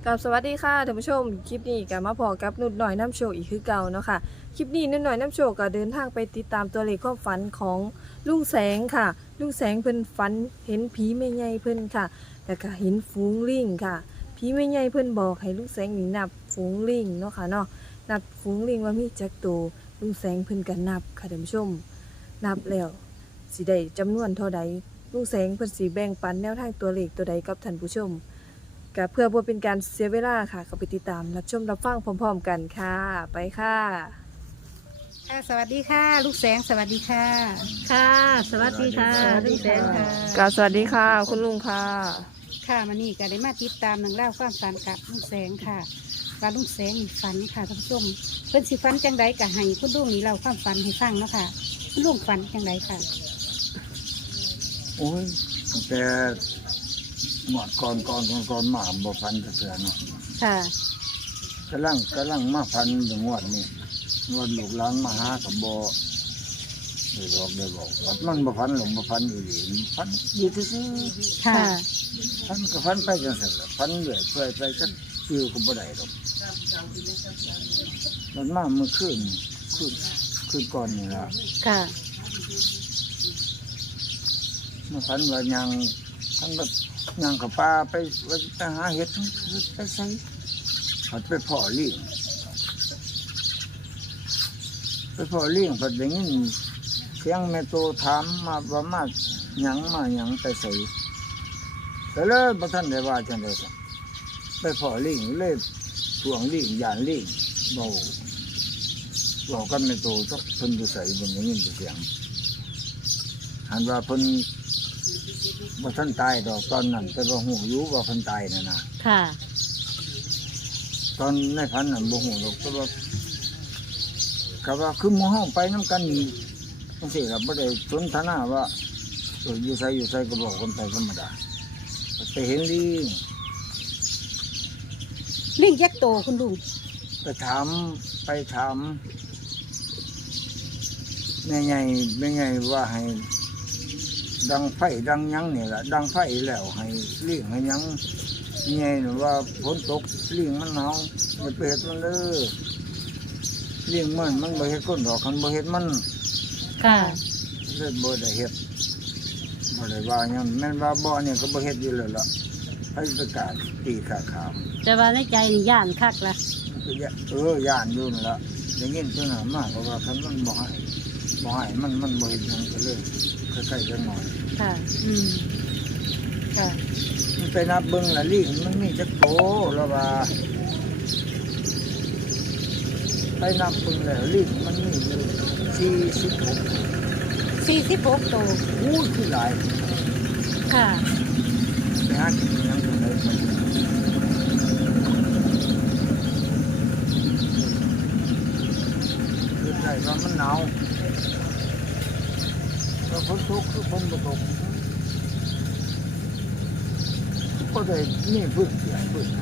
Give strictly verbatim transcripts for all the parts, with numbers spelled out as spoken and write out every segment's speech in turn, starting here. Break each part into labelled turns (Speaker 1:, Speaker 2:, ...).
Speaker 1: กับสวัสดีค่ะท่านผู้ชมคลิปนี้ก็มาพอกับนุดหน่อยน้ำโชคอีกคือเก่าเนาะค่ะคลิปนี้นุดหน่อยน้ำโชคก็เดินทางไปติดตามตัวเลขความฝันของลุงแสงค่ะลุงแสงเพิ่นฝันเห็นผีแม่ใหญ่เพิ่นค่ะแล้วก็เห็นฝูงลิงค่ะผีแม่ใหญ่เพิ่นบอกให้ลุงแสงนี่นับฝูงลิงเนาะค่ะเนาะนับฝูงลิงว่ามีจักตัวลุงแสงเพิ่นก็นับค่ะท่านผู้ชมนับแล้วสิได้จำนวนเท่าใดลุงแสงเพิ่นสิแบ่งปันแนวทางตัวเลขตัวใดกับท่านผู้ชมก็เพื่อบ่เป็นการเสียเวลาค่ะก็ไปติดตามรับชมรับฟังพร้อมๆกันค่ะไปค่ะ
Speaker 2: ค่ะสวัสดีค่ะ ลูกแสงสวัสดีค่ะ
Speaker 3: ค่ะ สวัสดีค่ะ
Speaker 2: สวัสดี
Speaker 3: ลุงแสงค่ะ
Speaker 1: กาสวัสดีค่ะ คุณลุงค่ะ
Speaker 2: ค่ะมานี่ก็ได้มาติดตามหนังเล่าวความฝันกับลูกแสงค่ะว่าลูกแสงมีฝันค่ะท่านผู้ชมเพิ่นสิฝันจังไดก็ให้คุณลุงนี่เราความฝันให้ฟังเนาะค่ะคุณลุงฝันจังไดค่ะ
Speaker 4: โอ้ยตั้งแต่หมดก่อนก่อนก่อนก่อนมาบ่พันจะเสือเนาะ
Speaker 2: ค่ะ
Speaker 4: กำลังกำลังมาพันอย่างงวดนี่งวดลูกหลานมาหากับบ่ได้บอกได้บอกว่ามันบ่พันหรอกบ่พันอยู่ดีพันอยู่ซื่อ
Speaker 2: ค่ะ
Speaker 4: ๆพันก็พันไปจังซั่นล่ะพันเรื่อยเปื่อยไปจักคือก็บ่ได้ดอกมันมาเมื่อคืนคืนคืนก่อนนี่ล่ะ
Speaker 2: ค่ะ
Speaker 4: มาพันว่ายังพันแบบยังกับปลาไปว่าไปหาเห็ดไปใส่ผัดไปพ่อเลี้ยงไปพ่อเลี้ยงผัดอย่างนี้เสียงแม่โตถามมาว่ามาหยังมาหยังไปใส่แต่เลยพระท่านได้ว่าจังไดสักไปพ่อเลี้ยงเลยทวงเลี้ยงยานเลี้ยงเบาบอกกันแม่โตสักเพิ่นอยู่ใส่บนอย่างนี้เสียงหันว่าเพิ่นว่าท่านตายดอกตอนนั้นแต่ว่าหูอยู่ว่าเพิ่นตายนะนะ
Speaker 3: ค่ะ
Speaker 4: ตอนในพันนั้นบ่หูดอกแต่ว่าก็ว่าคือหมู่เฮาไปนํกันนี่จังซี่ล่ะบ่ได้สนทนาว่าเอออยู่ไสอยู่ไสก็บอกกันไปธรรมดาไปเห็นลิง
Speaker 2: ลิงยักษ์โตคุณลุง
Speaker 4: ไปถามไปถามแม่ใหญ่แม่ใหญ่ว่าให้ดังไฟดังหยังนี่ล่ะดังไฟแล้วให้ลิงให้หยังแม่ใหญ่ว่าฝนตกลิงมันหนาวอย่าไปเฮ็ดมันเด้อเลี้ยงมันมันบ่เฮ็ดคนดอกคันบ่เฮ็ดมัน
Speaker 3: ค่ะ
Speaker 4: เลยบ่ได้เฮ็ดบ่ได้ว่าหยังแม่นว่าบ่เนี่ยก็บ่เฮ็ดอยู่แล้วล่ะให้ประกาศตีขาขาม
Speaker 3: แต่ว่าในใจนี่ย่านคักละ
Speaker 4: มันก็อย่าเออย่านอยู่นั่นล่ะได้ยินตัวนั้นมาก็ว่าคันมันบ่ให้บ่ให้มันมันบ่เฮ็ดหยังก็เลยใกล้ๆกันหน่อย
Speaker 3: ค่ะ
Speaker 2: อืมค่ะ
Speaker 4: มันไปนับเบิ่งละลิงมันมีจักโตแล้วว่าไปนับเบิ่งแล้วลิงมันมีอยู่สี่สิบหก
Speaker 2: สี่สิบหกโต
Speaker 4: อู้ยคือหลาย
Speaker 3: ค่ะ
Speaker 4: ไปหากินหยังตรงไหนมันคือใจว่ามันหนาวแล้วฝนตกคือฝนบ่ตกก็ได้นี่พื้นเสียงพื้น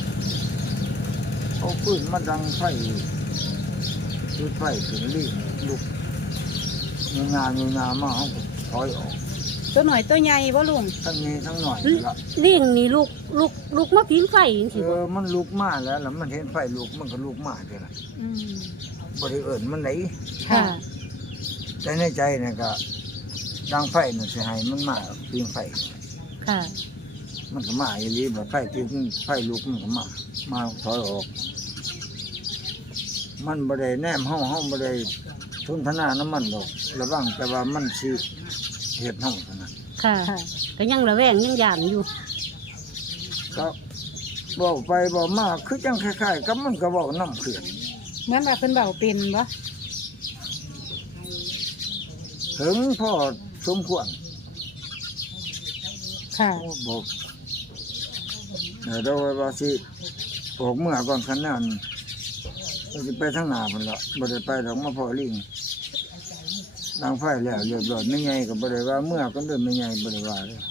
Speaker 4: เอาพื้นมาดังไฟจุดไฟถึงรีบลุกมีงานมีงานมาเขาก็ถอยออก
Speaker 2: ตัวหน่อยตัวใหญ่บ่ลุง
Speaker 4: ทั้งนี้ทั้งหน่อยละ
Speaker 3: ลิงนี่ลูกลูกลูกมาพิมพ์ไฟจัง
Speaker 4: เอ
Speaker 3: ซี่บ่
Speaker 4: อมันลุกมาแล้วแล้วมันเห็นไฟลุกมันก็ลุกมาเท่านั้น
Speaker 2: อืม
Speaker 4: บริเอิญมันไหน
Speaker 2: ค่ะ
Speaker 4: แต่ในใจเนี่ยก็ดังไฟมันเสียหายมันมาปีนไฟ
Speaker 3: ค่ะ
Speaker 4: มันก็มาอีหลีแบบไฟที่ไฟลุกมันก็มามาถอยออก มันบ่ได้แนมห้องห้องบ่ได้ทุนทนาน้ำมันดอกระวังแต่ว่ามันสิเห็ดห้องเท่านั้น
Speaker 3: ค่ะ
Speaker 2: ค่ะ
Speaker 3: ก็ยังระแวงยังย่านอยู่
Speaker 4: ก็บอกไปบอกมาคือจังคล้ายๆกับมันก็บอกน้ำเขื่อน
Speaker 2: เหมือนว่าเพิ่นเบาเป็นบ่
Speaker 4: ถึงพ่อสมควร
Speaker 2: ค่ะ
Speaker 4: โอ้บอกเดี๋ยวเราว่าสิออกเมื่อก่อนขันนั้นเราจะไปทางหน้ามันละบ่ได้ไปดอกมาพอลิงดังไฟแล้วเรียบร้อยไม่ไงก็บ่ได้ว่าเมื่อก็เดินไม่ไงบ่ได้ว่าเลย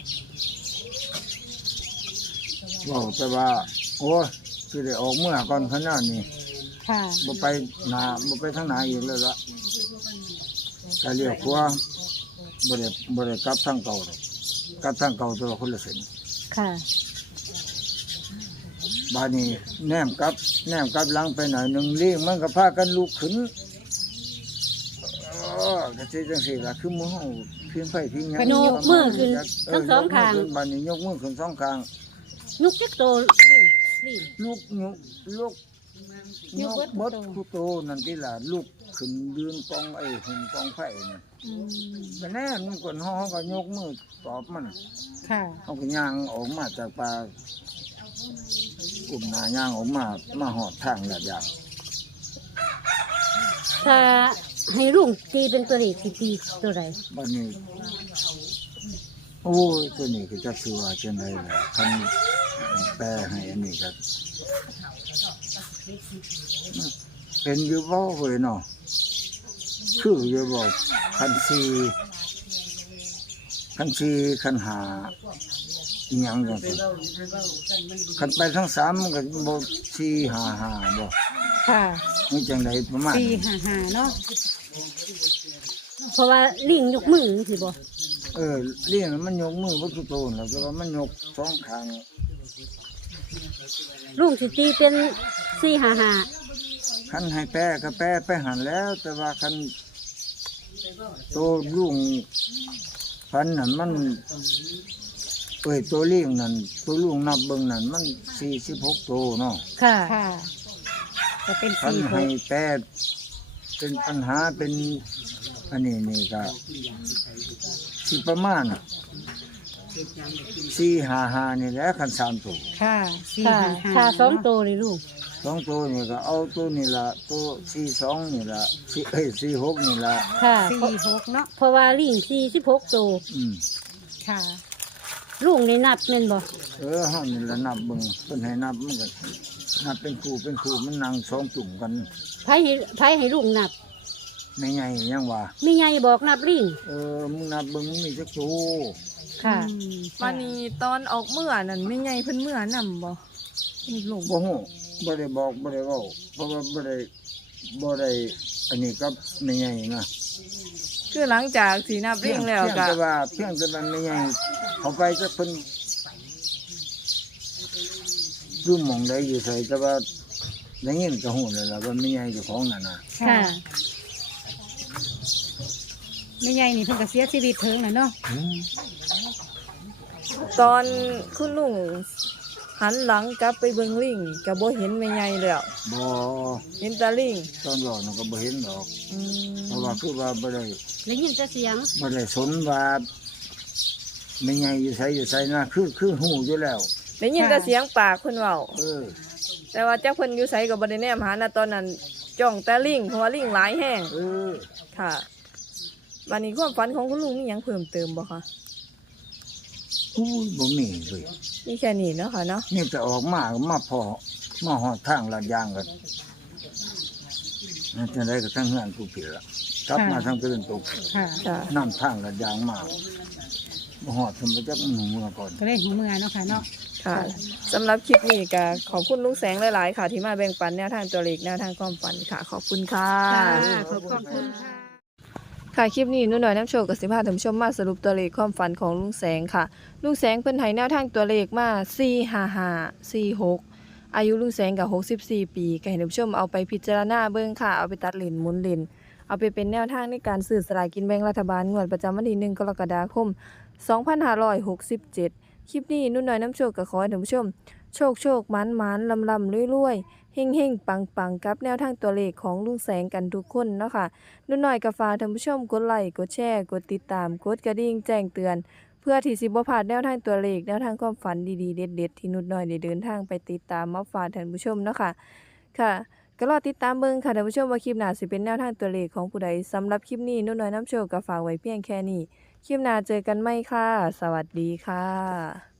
Speaker 4: บอกแต่ว่าโอ้ยคือได้ออกเมื่อก่อนขันนั้นนี่
Speaker 2: ค่ะ
Speaker 4: บ่ไปหน้าบ่ไปทางหน้าอีกเลยละแต่เรียกว่าบ่ได้บ่ได้กลับทางเก่าดอกกลับทางเก่าแตัวาคนละเส้น
Speaker 2: ค่ะ
Speaker 4: บาดนี้แนมกลับแนมกลับหลังไปหน่อยหนึงลิงมันก็พากันลุกขึ้นเออก็สิจังซี่ล่ะคือหมู่เฮาเพียงไฟเพียงหยัง
Speaker 3: ก็ยกมือขึ้นทั้งสองข้าง
Speaker 4: เยกมือขึ้นบาดนี้ยกมือขึ้นสองข้าง
Speaker 3: ยุกจักโตลุงลิง
Speaker 4: ลูกยกลูกยกเบิดผู้โตนั่นที่ล่ะลูกขึ้นยืนกองไอ้หุ่นกองไฟน่ะ
Speaker 2: อืม
Speaker 4: แต่แน่มันก่อนเฮาเฮาก็ยกมือตอบมัน
Speaker 2: ค่ะ
Speaker 4: เฮาก็ย่างออกมาจากป่าอุ้มหน้าย่างออกมามาหอดทางลาดยาง
Speaker 3: ถ้าให้ลุงตีเป็นตัวเลขสิตีตัวใด
Speaker 4: บัดนี้โอ้ยตัวนี้ก็จะสิว่าจังไดล่ะคันแปลให้อันนี้ก็เป็นอยู่บ่เว้ยเนาะคืออยู่บ่คันสีคันสีคันหาอิหยังจังซี่คันไปทั้งสามมันก็บ่สี่ห้าห้าบ่
Speaker 2: ค่ะ
Speaker 4: นี่จังไดประมาณ
Speaker 2: สี่ห้าห้าเนาะ
Speaker 3: เพราะว่าลิงยกมือสิบ่
Speaker 4: เออเลี้ยงมันยกมือบ่ทุกโตนแล้วแต่ว่ามันยกสองข้าง
Speaker 3: ลุงสิตีเป็นสี่ห้าห้า
Speaker 4: คันให้แปรก็แปรไปหันแล้ว แต่ว่าคันโตลุงพันนั่นมันเอ้ยตัวเลี้ยงนั่นตัวลุงนับเบิ่งนั่นมันสี่สิบหกโตเนาะ
Speaker 3: ค่ะ
Speaker 2: ค่ะจะเป็น
Speaker 4: คัน
Speaker 2: สี่ห
Speaker 4: ให้
Speaker 2: ก
Speaker 4: แปรเป็นปัญหาเป็นอันนี้นี่ก็สิประมาณสี่ห้าห้านี่แหละคันสามตัว
Speaker 2: ค่ะสี่
Speaker 3: ค่ะ
Speaker 2: ห้าห้า
Speaker 3: ค่ะสอง
Speaker 2: เนาะ
Speaker 3: โตเลยลุง
Speaker 4: สองตัวนี่ก็เอาตัวนี่ละตัวสี่สองนี่ละสี่เอ้ยสี่หกนี่ละ
Speaker 3: ค่ะ
Speaker 2: สี่
Speaker 3: เพราะ
Speaker 2: หกเนาะ
Speaker 3: เพราะว่าลิงสี่สิบหกโต
Speaker 4: อืม
Speaker 2: ค่ะ
Speaker 3: ลุงนี่นับแม่นบ่
Speaker 4: เออห้องนี่ละนับเบิ่งเพิ่นให้นับมันก็นับเป็นคู่เป็นคู่มันนั่งสองจุ่มกัน
Speaker 3: ไผให้ไผให้ลุงนับ
Speaker 4: ไม่ไงยังว่า
Speaker 3: มีไงบอกนับลิง
Speaker 4: เออมึงนับเบิ่งมันมีจักตัว
Speaker 3: ค่ะ
Speaker 2: อืม
Speaker 1: วันนี้ตอนออกเมื่อนั่นไม่ไงเพิ่นเมื่อนำบ่นี่ลุง
Speaker 4: บ่ฮู้บ่ได้บอกบ่ได้เว้าเพราะว่าบ่ได้บ่ได้อันนี้กับไม่ไงนะ
Speaker 1: คือหลังจากสีนับเรียงแล้ว
Speaker 4: เพียง
Speaker 1: ก็
Speaker 4: แต่ว่าเพียงแต่ว่าไม่ไงเขาไปจะเพิ่นดูหม่องใดอยู่ไสแต่ว่าได้ยินก็ฮู้เลยล่ะว่าไม่ไงเจ้าของนั่นน่ะ
Speaker 3: ค่ะ
Speaker 2: ไม่ใหญ่นี่เพิ่นก็เสียชีวิตเถิงน่ะเนาะ
Speaker 1: ตอนคุณลุงหันหลังกลับไปเบิ่งลิงก็บ่เห็นแม่ใหญ่แล้ว
Speaker 4: บ่
Speaker 1: เห็นแต่ลิง
Speaker 4: ตอนรอนั่นก็บ่เห็นดอก
Speaker 1: อืม
Speaker 4: เพราะว่าคือว่าบ่ได้
Speaker 3: ได้ยินแต่เสียง
Speaker 4: บ่ได้สนว่าไม่ไงอยู่ไสอยู่ไสนะคือคือฮู้อยู่แล้ว
Speaker 1: ได้ยินแต่เสียงปากเพิ่นเว้า
Speaker 4: เออ
Speaker 1: แต่ว่าจักเพิ่นอยู่ไสก็บ่ได้แนมหานะตอนนั้นจ้องแต่ลิงเพราะว่าลิงหลายแห้ง
Speaker 4: เออ
Speaker 1: ค่ะวันนี้ความฝันของคุณลุงมีหยังเพิ่มเติมบ่คะ
Speaker 4: อู้ยบ่มีเว้ย
Speaker 1: มีแค่นี้เนาะค่ะเนาะ
Speaker 4: นี่จะออกมาก็มาพอมาหอดทางลาดยางกันนั่นจังไดก็ทั้งเฮือนกูผิดละกลับมาทางตะวันตก
Speaker 2: ค่ะ
Speaker 1: ค่ะ
Speaker 4: น้ำทางลาดยางมาบ่หอดสมบัติจักหนูเมื่อก่อน
Speaker 2: ก็เลยหูเมือเนาะค่ะเนาะ
Speaker 1: ค่ะสำหรับคลิปนี้ก็ขอบคุณลุงแสงหลายๆค่ะ ที่มาแบ่งปันแนวทางตัวเลขแนวทางความฝันค่ะ ขอบคุณค่ะ
Speaker 2: ค่ะขอบคุณค่ะ
Speaker 1: ค่ะคลิปนี้หนุ่นหน่อยน้ำโชว์กับสิพาท่านผู้ชมมาสรุปตัวเลขความฝันของลุงแสงค่ะ ลุงแสงเพิ่นให้แนวทางตัวเลขมาสี่ห้าห้า สี่หกอายุลุงแสงกับหกสิบสี่ปีก็ให้ท่านผู้ชมเอาไปพิจารณาเบิ่งค่ะเอาไปตัดเลนหมุนเลนเอาไปเป็นแนวทางในการซื้อสลากกินแบ่งรัฐบาลงวดประจำวันที่หนึ่งกรกฎาคมสองพันห้าร้อยหกสิบเจ็ดคลิปนี้หนุ่นหน่อยน้ำโชว์ก็ขอให้ท่านผู้ชมโชคโชคหมันหมันลำลำรวยๆเฮงเฮงปังปังกับแนวทางตัวเลขของลุงแสงกันทุกคนเนาะค่ะ นุ่นหน่อยกับฝากท่านผู้ชมกดไลค์กดแชร์กดติดตามกดกระดิ่งแจ้งเตือน เพื่อที่สิบ่พลาดแนวทางตัวเลขแนวทางความฝันดีๆเด็ดๆที่นุ่นหน่อยได้เดินทางไปติดตามมาฝากท่านผู้ชมเนาะค่ะค่ะก็รอติดตามเบิ่งค่ะท่านผู้ชมว่าคลิปหน้าสิเป็นแนวทางตัวเลขของผู้ใดสำหรับคลิปนี้นุ่นหน่อยน้ำโชคก็ฝากไว้เพียงแค่นี้คลิปหน้าเจอกันใหม่ค่ะ สวัสดีค่ะ